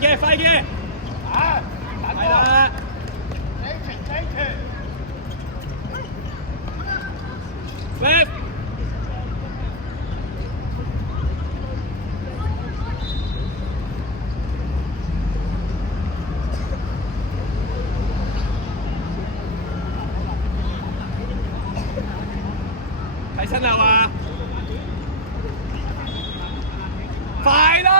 嘅，快嘅。啊！係啦。喂。睇親啦嘛！快啦！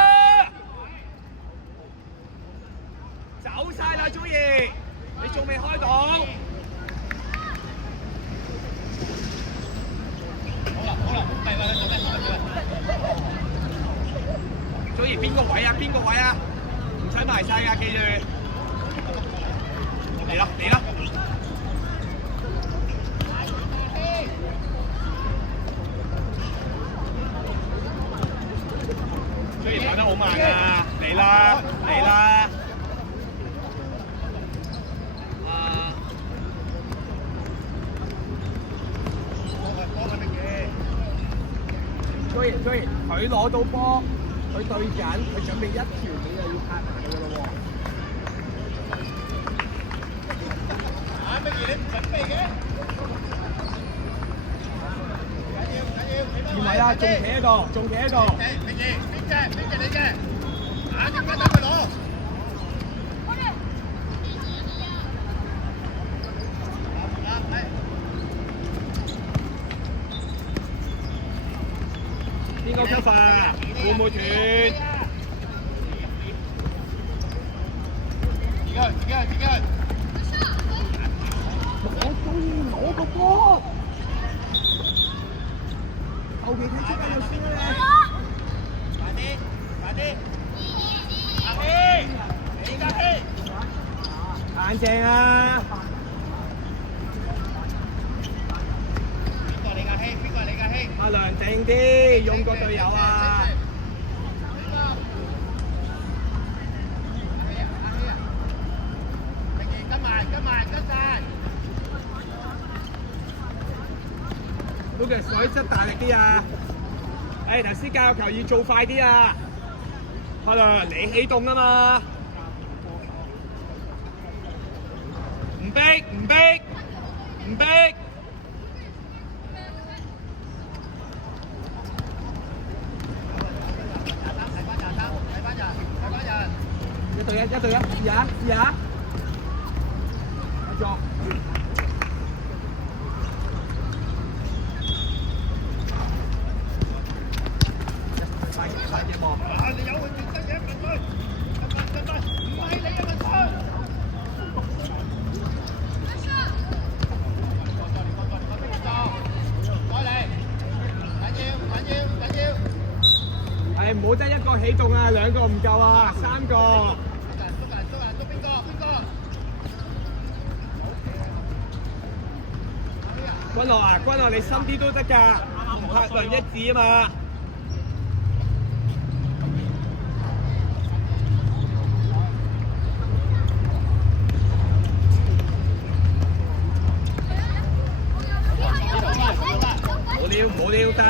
走晒啦，祖兒，你仲未開到？好啦，係啦，做咩？祖兒邊個位啊？邊個位啊？唔使埋晒㗎，記住。嚟啦，嚟啦！雖然跑得好慢啊，嚟啦，嚟啦！雖然佢攞到波，佢對緊，佢準備一條你就要拍埋佢㗎咯喎。乜嘢你唔準備嘅？唔係啊，仲企喺度，仲企喺度。邊隻你嘅？啊，點解等佢攞？邊個出發？會唔會斷？自己去！我中意攞個波。後邊睇出緊就輸啦！快啲！阿希，你家希，硬淨啊！邊個你家希？阿良靜啲，用個隊友啊！跟晒！嗰隻水質大力啲啊！誒，頭先教球要做快啲啊！阿良，你起動啊嘛！唔逼！一對一，試下，繼續。快啲望！你有佢轉身嘅，問佢，唔係你嘅問題。緊要！係唔好得一個起動啊，兩個唔夠啊，3個。到邊個？君樂你深啲都得㗎，唔拍論一致啊嘛。冇料，得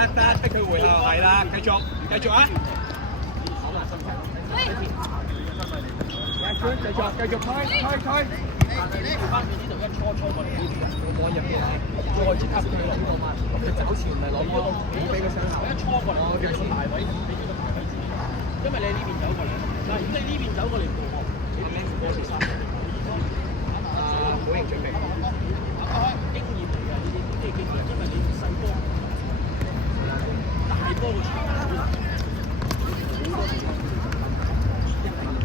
佢回後係啦，繼續啊！繼續推。翻去呢度一搓過嚟呢邊，我入嘅再即刻俾佢攞呢個嘛，咁佢走前咪攞呢個，俾佢上頭一搓過嚟，我叫佢排位，俾呢個排位，因為你喺呢邊走過嚟，嗱咁你呢邊走過嚟過河，你拎過嚟3個，好型準備，經驗嚟㗎呢啲，即係經驗，因為你細波，大波嘅場好難，好多時候，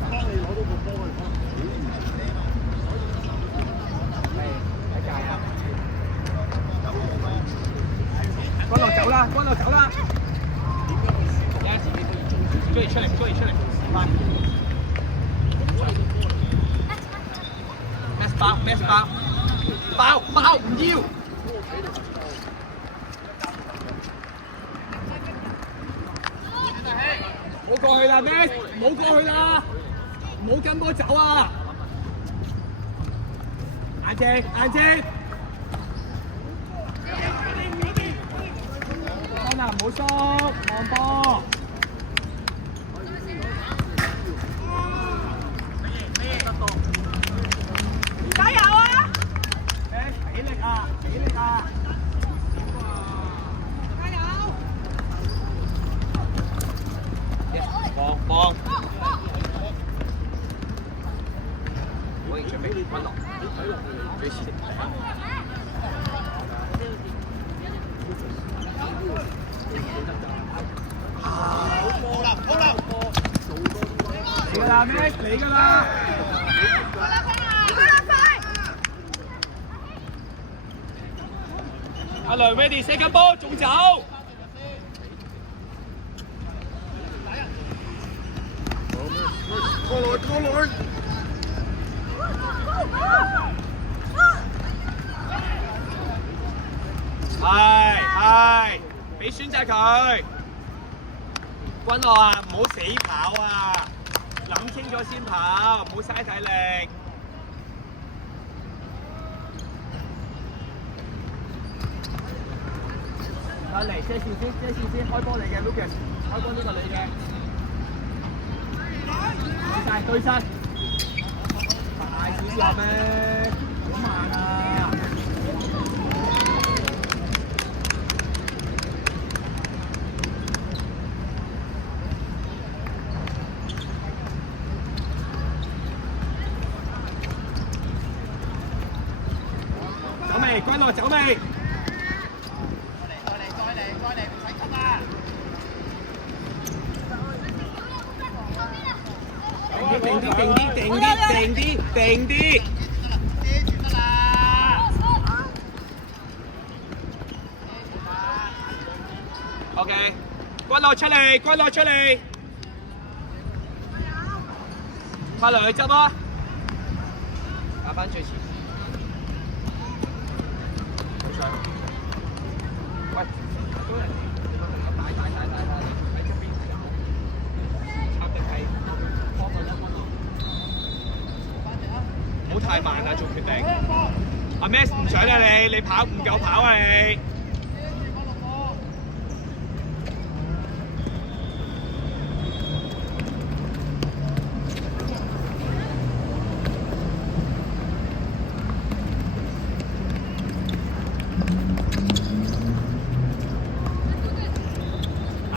當你攞到個波嘅話。關落走啦！有陣時你都要追出嚟，快 ！Max 爆唔要！唔好過去啦 ，Max， 唔好過去啦，唔好跟波走啊！硬淨！唔好縮，望波。準備滾落，最遲。嚟㗎啦，Max嚟㗎啦！阿梁 ready 射緊波，仲走。過來！係，俾選擇佢。君樂啊，唔好死跑啊！諗清楚先跑，唔好嘥體力。嚟遮線先，開波嚟嘅 Lucas， 開波呢個你嘅。對身，快少少咩？好慢啊！走未？君樂走未？定啲。OK， 君樂出嚟，快嚟去執啊！打返最前。喂，大喺出邊插定係幫佢啦，唔好太慢啦，做決定。阿 Max 唔想啊你跑唔夠跑啊你。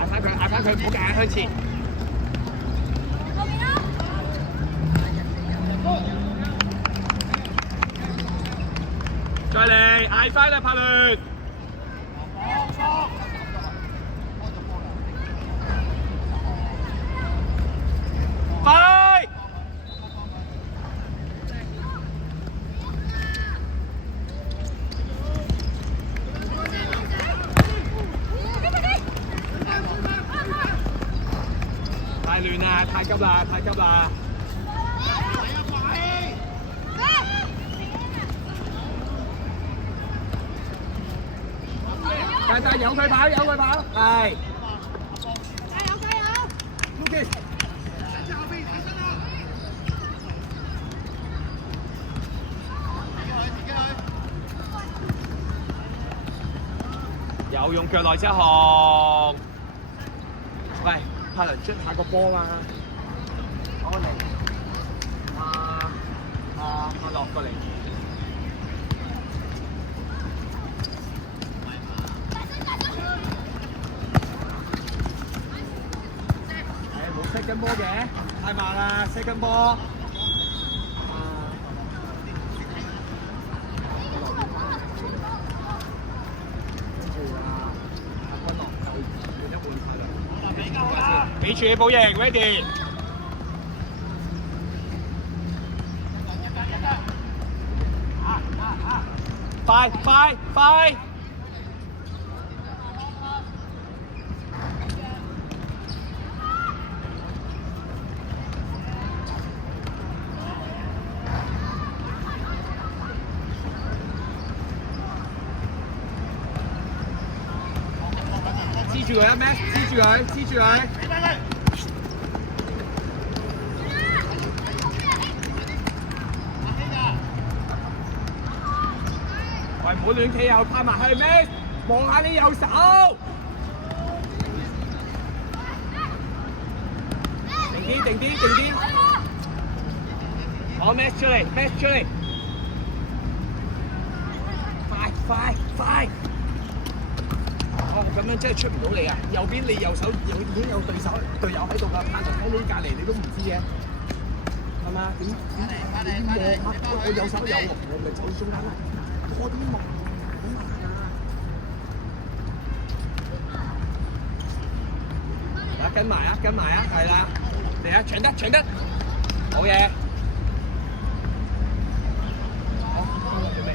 嗌返佢，唔好夾硬向前。再嚟，嗌返啦，柏倫。快！太亂啦，太急啦！但由佢跑，係。加油 ！Lucas， 又用腳內側項。喂，柏倫捽下個波嘛。安寧。阿樂過嚟。射緊波嘅，太慢啦！射緊波。跟住阿君樂就換一換策略。俾住你保贏 ，ready。快！黐住佢啊 ，Max！ 黐住佢！喂，唔好亂企又拍埋去 ，Max！ 望下你右手。定啲！好 ，Max 出嚟！快！咁樣真係出唔到嚟啊！右邊你右手已經有隊友喺度㗎，拍住喺你隔離你都唔知嘅，係咪？嘛？點望啊？我有手有喎，我咪走去中間啦。我點望？好難啊！跟埋啊，跟埋啊，係啦，嚟啊，搶得搶得，好嘢！好，準備。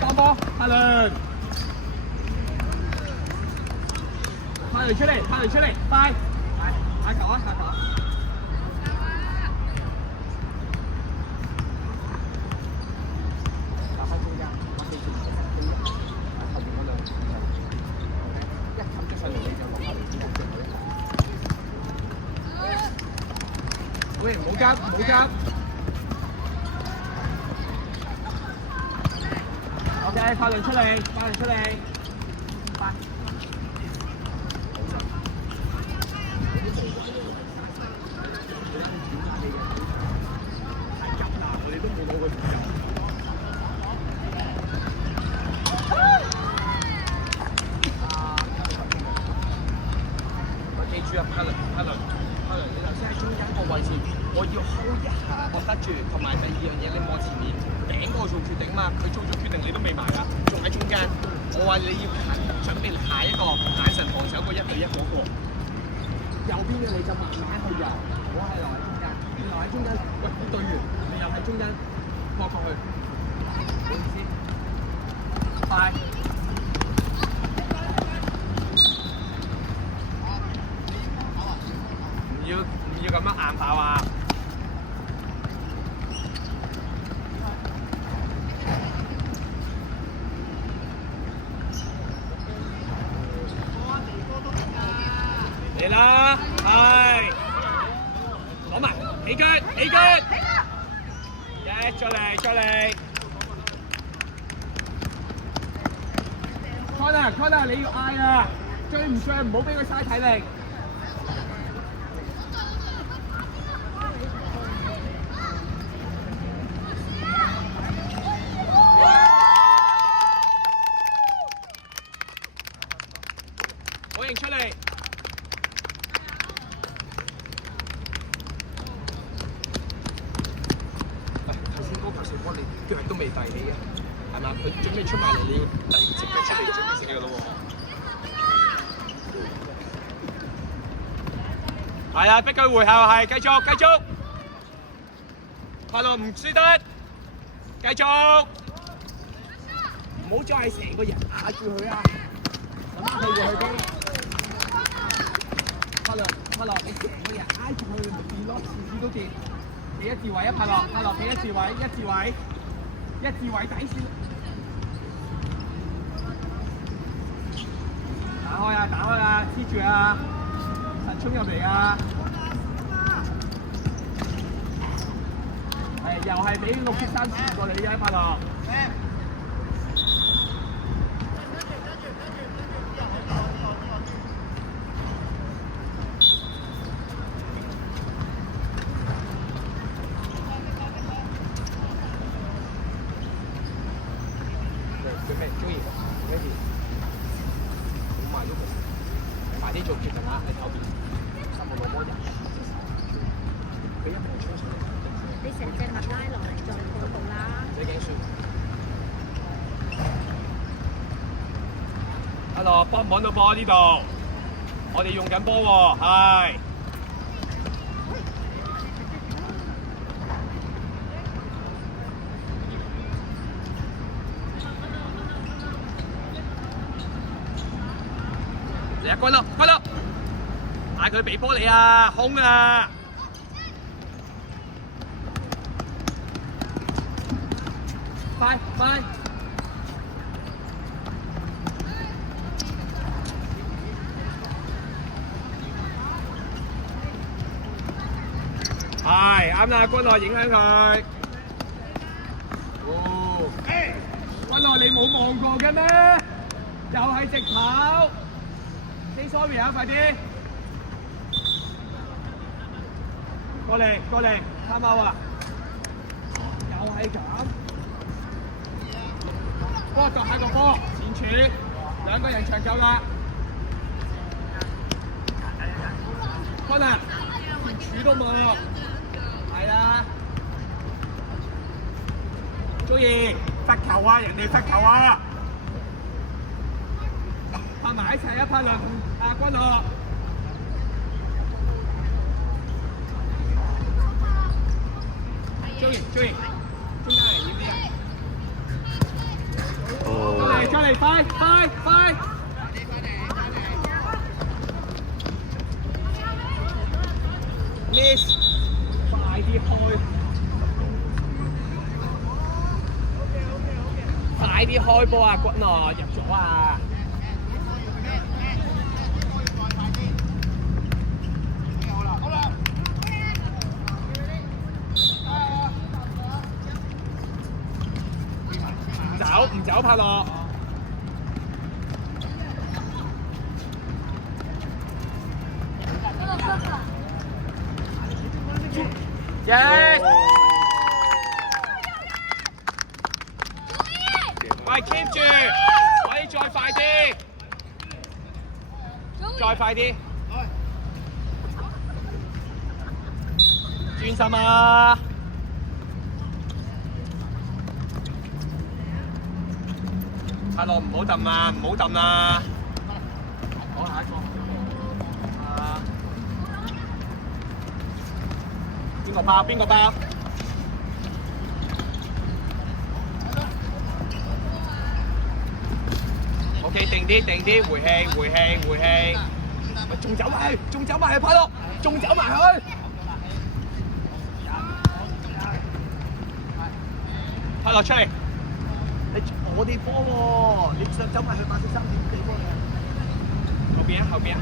幫波，泰倫，泰倫出嚟，泰倫出嚟，快，下球啊，下球！打翻中間，我記住後邊嗰兩個一冚咗上嚟你就落翻嚟之後最後一球。喂，唔好急，唔好急。OK， 快輪出嚟，快輪出嚟，快！太急啦，我哋都冇攞過條球。記住啊，泰倫，你頭先喺中間個位置，我要 hold 一下，我得住，同埋第二樣嘢你望前面。頂嗰個做決定嘛，佢做咗決定你都未埋啊，仲喺中間。我話你要準備下一個眼神防守個1對1嗰個。右邊嘅你就慢慢去遊，我係留喺中間，你留喺中間。喂，你隊員你又喺中間撲過去，唔好意思，快！唔要咁樣硬跑啊！嚟啦，係，攞埋，起腳，起腳，再嚟，再嚟 ，Connor，你要嗌啊，追唔追唔好俾佢嘥體力。我認出嚟。你腳都未遞起啊，係嘛？佢準備出埋嚟，你要遞隻腳出嚟，準備食嘅咯喎。係啊，逼佢回後係，繼續，快樂唔輸得，繼續，唔好再係成個人壓住佢啊！咁佢會去邊？快樂，你成個人挨住佢，咪跌咯，次次都跌。企一字位啊，快樂，企一字位，一字位底線。打開啊，黐住啊，實衝入嚟啊！係，又係俾6-3傳過嚟啫，快樂。中意，ready， 好慢喐佢，快啲做決定啦！喺後邊，3個老波人，佢一步衝出嚟，你成隻襪拉落嚟再過度啦！唔使驚輸。Hello， 幫唔幫到波呢度？我哋用緊波喎，係。嚟啊，君樂，嗌佢俾波你啊，空啊！快！係啱啦，君樂影響佢。哦，君樂你冇望過嘅咩？又係直跑。Say sorry 啊，快啲！過嚟，參考啊！又係咁。波度下個波，前柱兩個人長夠啦。坤啊，前柱都冇，係啊，注意罰球啊！人哋罰球啊！拍埋一齊啊！柏倫同阿君樂。注意，中間係點啲啊？再嚟，快！Miss， 快啲開！快啲開波啊！君樂入咗啊！唔走，柏樂。Yes。喂 ，keep 住，可以再快啲，再快啲，專心啊！柏樂唔好揼啦，唔好揼啦。好，下一個。邊個包？邊個包？OK， 定啲，回氣。喂，仲走埋去，柏樂，仲走埋去。柏樂出嚟。我哋波喎，你想走埋去83點幾波嘅？後邊啊！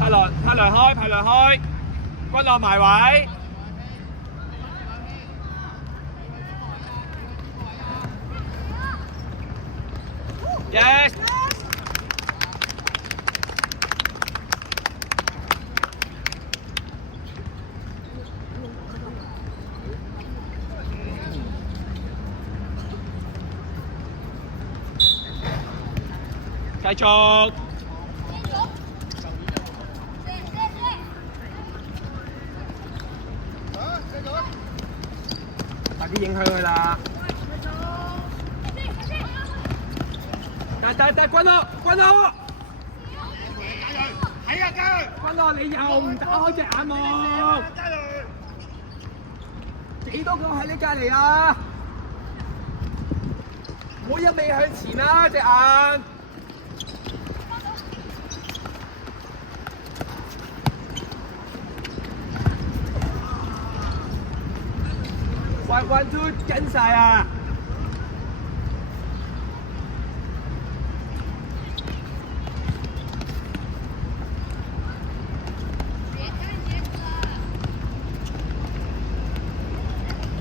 泰來開，君樂埋位。Yes。繼續。快啲影響佢啦！但君樂，係啊，加油！君樂，你又唔打開隻眼望？幾多個喺你隔離啊？唔好一味向前啦，隻眼。One two 跟晒啊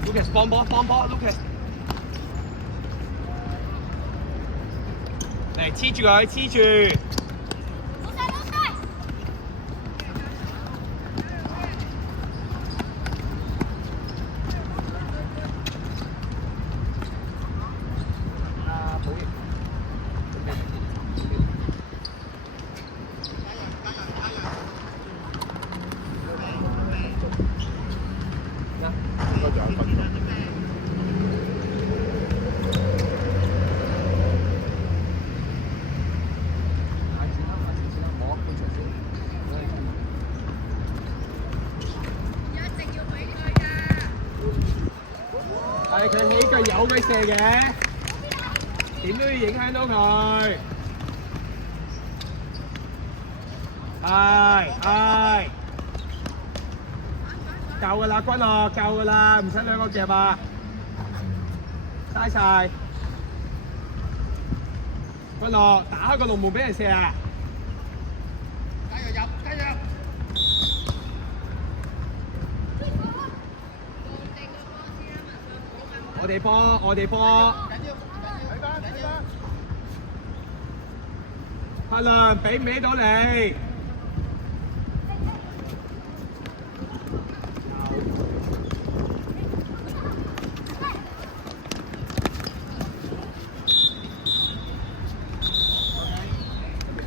！Lucas 幫波 ，Lucas 嚟黐住佢，黐住。係佢起腳有佢射嘅，點都要影響到佢。係，夠㗎啦，君樂，夠㗎啦，唔使兩個夾啊，嘥晒。君樂，打開個龍門俾人射啊！加油！我哋波，柏倫俾唔俾到你？